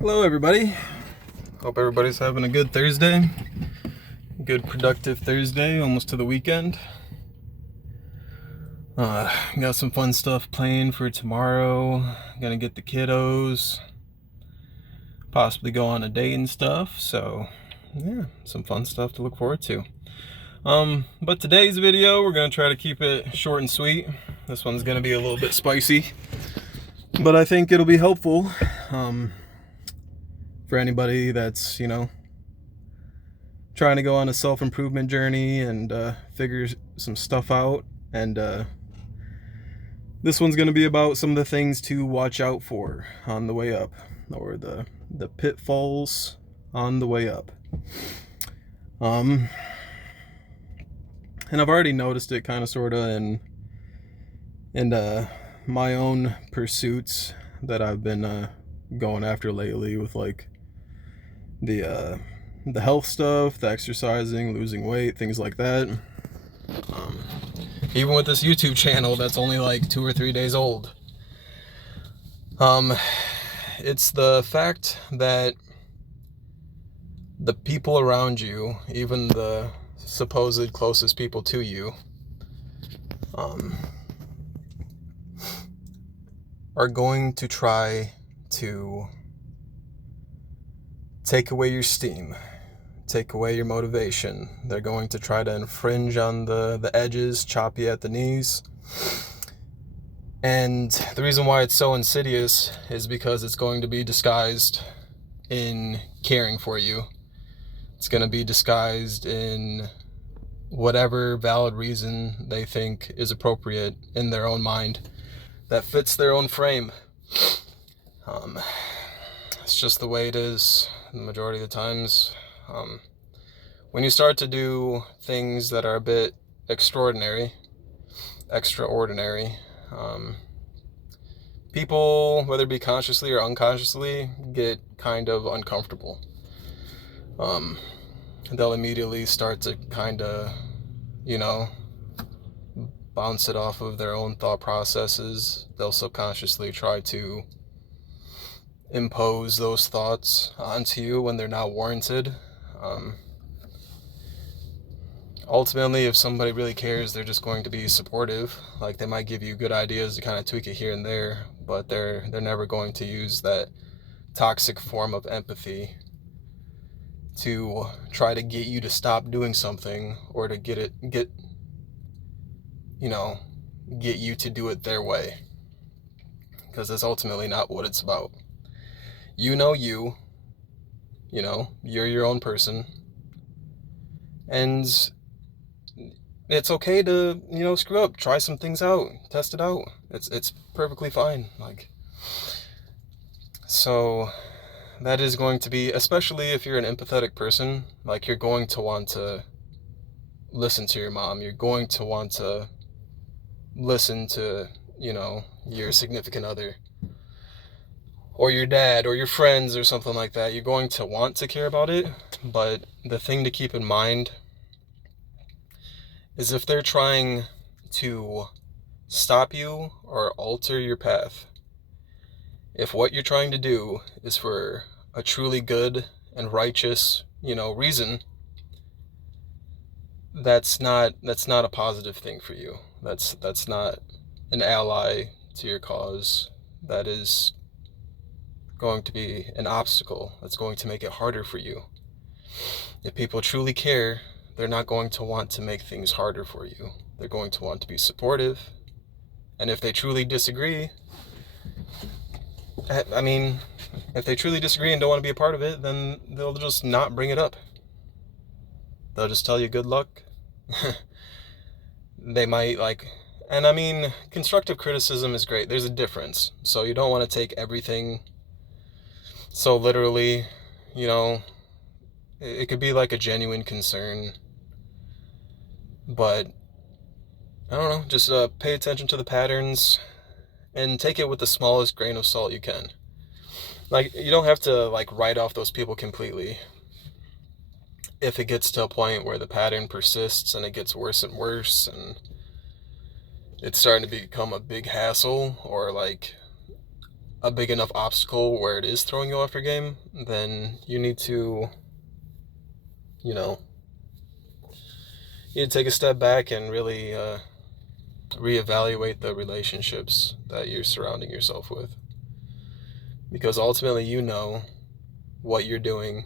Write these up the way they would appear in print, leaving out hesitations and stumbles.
Hello everybody. Hope everybody's having a good Thursday. Good productive Thursday, almost to the weekend. Got some fun stuff planned for tomorrow. Gonna get the kiddos. Possibly go on a date and stuff. So yeah, some fun stuff to look forward to. But today's video, we're gonna try to keep it short and sweet. This one's gonna be a little bit spicy, but I think it'll be helpful. For anybody that's, trying to go on a self-improvement journey and figure some stuff out. And this one's going to be about some of the things to watch out for on the way up, or the pitfalls on the way up. And I've already noticed it kind of sort of in my own pursuits that I've been going after lately, with like the health stuff, the exercising, losing weight, things like that. Even with this YouTube channel that's only like 2 or 3 days old. It's the fact that the people around you, even the supposed closest people to you, are going to try to take away your steam, take away your motivation. They're going to try to infringe on the edges, chop you at the knees. And the reason why it's so insidious is because it's going to be disguised in caring for you. It's going to be disguised in whatever valid reason they think is appropriate in their own mind, that fits their own frame. It's just the way it is the majority of the times. When you start to do things that are a bit extraordinary, people, whether it be consciously or unconsciously, get kind of uncomfortable. They'll immediately start to kind of, bounce it off of their own thought processes. They'll subconsciously try to impose those thoughts onto you when they're not warranted. Ultimately, if somebody really cares, they're just going to be supportive. Like, they might give you good ideas to kind of tweak it here and there, but they're never going to use that toxic form of empathy to try to get you to stop doing something, or to get you to do it their way, because that's ultimately not what it's about. You're your own person, and it's okay to, screw up, try some things out, test it out. It's perfectly fine. So that is going to be, especially if you're an empathetic person, like, you're going to want to listen to your mom. You're going to want to listen to, your significant other, or your dad, or your friends, or something like that. You're going to want to care about it. But the thing to keep in mind is, if they're trying to stop you or alter your path, if what you're trying to do is for a truly good and righteous, reason, that's not a positive thing for you. That's not an ally to your cause. That is going to be an obstacle. That's going to make it harder for you. If people truly care, they're not going to want to make things harder for you. They're going to want to be supportive. And if they truly disagree, if they truly disagree and don't want to be a part of it, then they'll just not bring it up. They'll just tell you good luck. They might, constructive criticism is great. There's a difference. So you don't want to take everything so literally. It could be like a genuine concern, but I don't know, just pay attention to the patterns and take it with the smallest grain of salt you can. You don't have to write off those people completely. If it gets to a point where the pattern persists and it gets worse and worse, and it's starting to become a big hassle, or a big enough obstacle where it is throwing you off your game, then you need to, you know, you need to take a step back and really reevaluate the relationships that you're surrounding yourself with. Because ultimately, you know what you're doing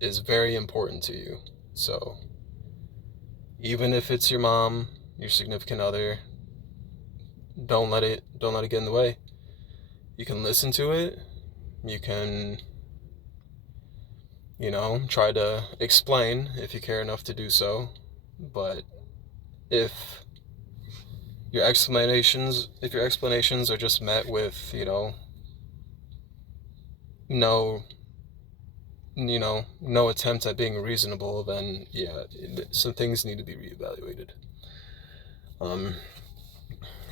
is very important to you. So even if it's your mom, your significant other, don't let it get in the way. You can listen to it. You can, try to explain if you care enough to do so. But if your explanations are just met with, no no attempt at being reasonable, then yeah, some things need to be reevaluated.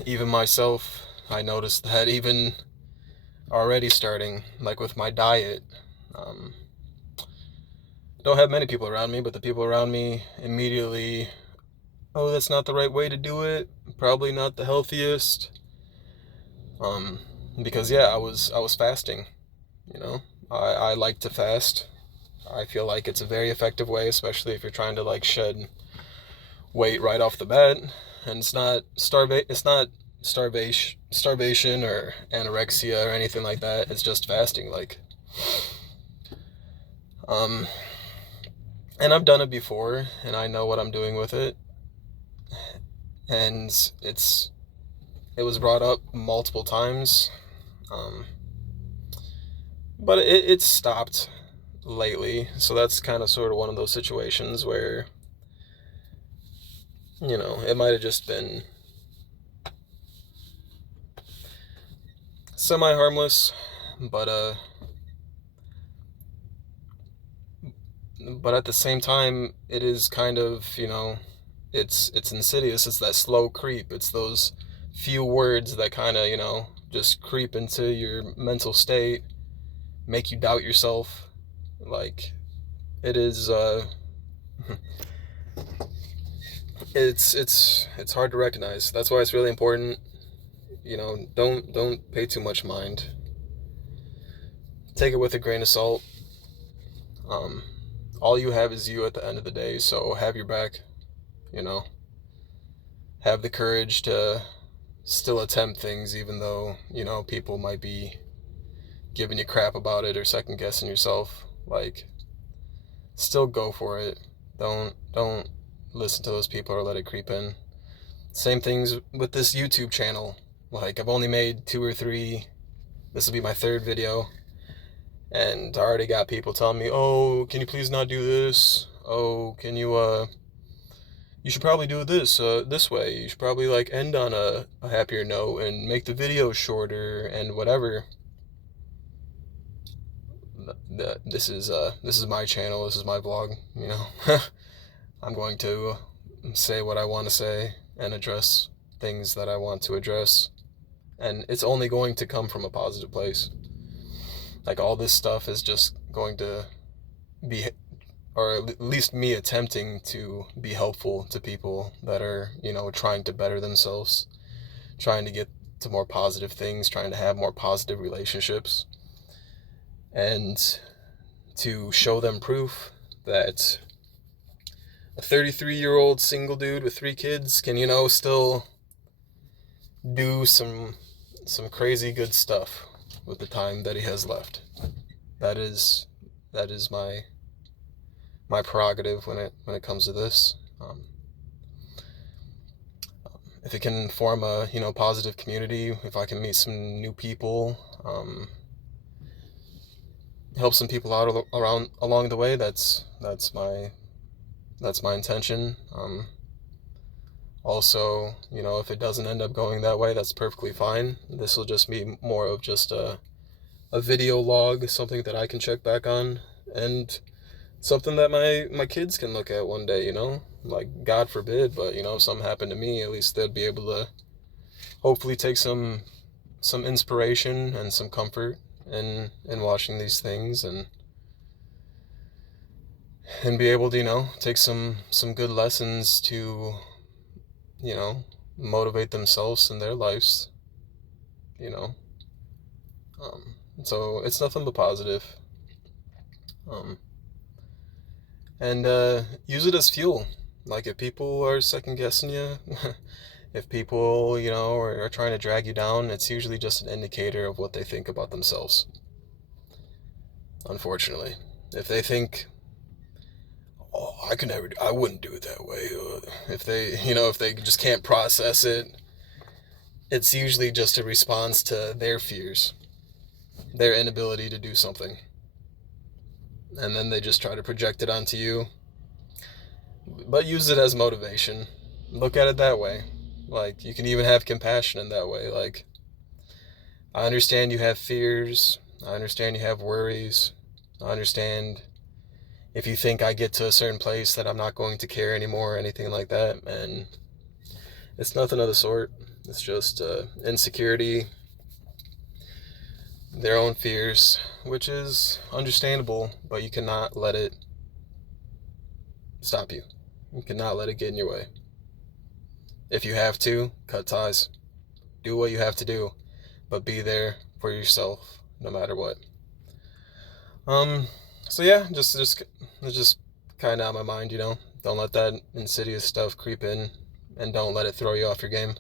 Even myself, I noticed that even already starting, like with my diet, don't have many people around me, but the people around me immediately, oh, that's not the right way to do it, probably not the healthiest, because yeah, I was fasting, I like to fast. I feel like it's a very effective way, especially if you're trying to like shed weight right off the bat. And it's not starvation or anorexia or anything like that. It's just fasting, like. And I've done it before, and I know what I'm doing with it. And it was brought up multiple times, but it's stopped lately. So that's kind of sort of one of those situations where, it might have just been semi-harmless, but at the same time, it is kind of, it's insidious. It's that slow creep. It's those few words that kind of, just creep into your mental state, make you doubt yourself. Like, it is, it's hard to recognize. That's why it's really important. Don't pay too much mind. Take it with a grain of salt. All you have is you at the end of the day, so have your back. Have the courage to still attempt things, even though people might be giving you crap about it or second guessing yourself. Like, still go for it. Don't listen to those people or let it creep in. Same things with this YouTube channel. Like, I've only made 2 or 3. This will be my 3rd video, and I already got people telling me, oh, can you please not do this? Oh, can you you should probably do this this way. You should probably like end on a happier note and make the video shorter and whatever. This is my channel. This is my vlog. I'm going to say what I want to say and address things that I want to address, and it's only going to come from a positive place. Like, all this stuff is just going to be, or at least me attempting to be helpful to people that are, trying to better themselves, trying to get to more positive things, trying to have more positive relationships, and to show them proof that a 33-year-old single dude with 3 kids can, still do some crazy good stuff with the time that he has left. That is my prerogative when it comes to this. If it can form a positive community, if I can meet some new people, help some people out along the way, that's my intention. Also, if it doesn't end up going that way, that's perfectly fine. This will just be more of just a video log, something that I can check back on, and something that my kids can look at one day, like, God forbid, but if something happened to me, at least they'd be able to hopefully take some inspiration and some comfort in watching these things, and be able to take some good lessons to motivate themselves in their lives. So it's nothing but positive. And use it as fuel. Like if people are second guessing you, if people, are trying to drag you down, it's usually just an indicator of what they think about themselves. Unfortunately, if they think, "Oh, I wouldn't do it that way," if they just can't process it, it's usually just a response to their fears, their inability to do something, and then they just try to project it onto you. But use it as motivation. Look at it that way. Like, you can even have compassion in that way. Like, I understand you have fears. I understand you have worries. I understand if you think I get to a certain place that I'm not going to care anymore or anything like that. And it's nothing of the sort. It's just insecurity, their own fears, which is understandable, but you cannot let it stop you. You cannot let it get in your way. If you have to, cut ties. Do what you have to do, but be there for yourself no matter what. So yeah, just kind of on my mind, Don't let that insidious stuff creep in, and don't let it throw you off your game.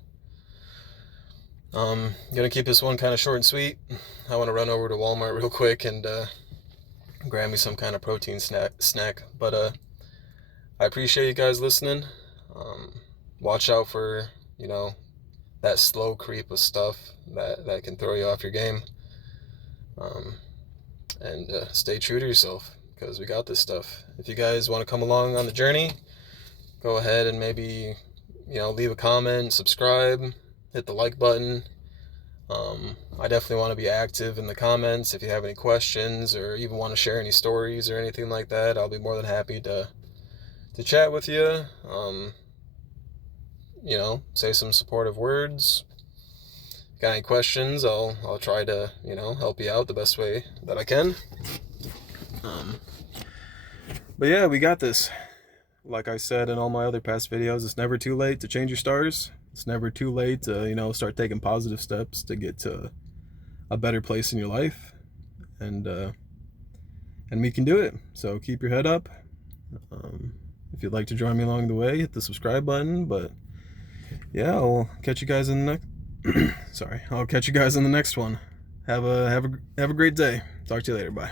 Gonna keep this one kind of short and sweet. I want to run over to Walmart real quick and grab me some kind of protein snack. But I appreciate you guys listening. Watch out for that slow creep of stuff that can throw you off your game. And stay true to yourself, because we got this stuff. If you guys want to come along on the journey, go ahead and maybe leave a comment, subscribe, hit the like button. I definitely want to be active in the comments. If you have any questions or even want to share any stories or anything like that, I'll be more than happy to chat with you. Say some supportive words. Got any questions, I'll try to help you out the best way that I can. But yeah, we got this. Like I said in all my other past videos, it's never too late to change your stars. It's never too late to start taking positive steps to get to a better place in your life, and we can do it. So keep your head up. If you'd like to join me along the way, hit the subscribe button. But yeah, I'll catch you guys in the next. I'll catch you guys in the next one. Have a great day. Talk to you later. Bye.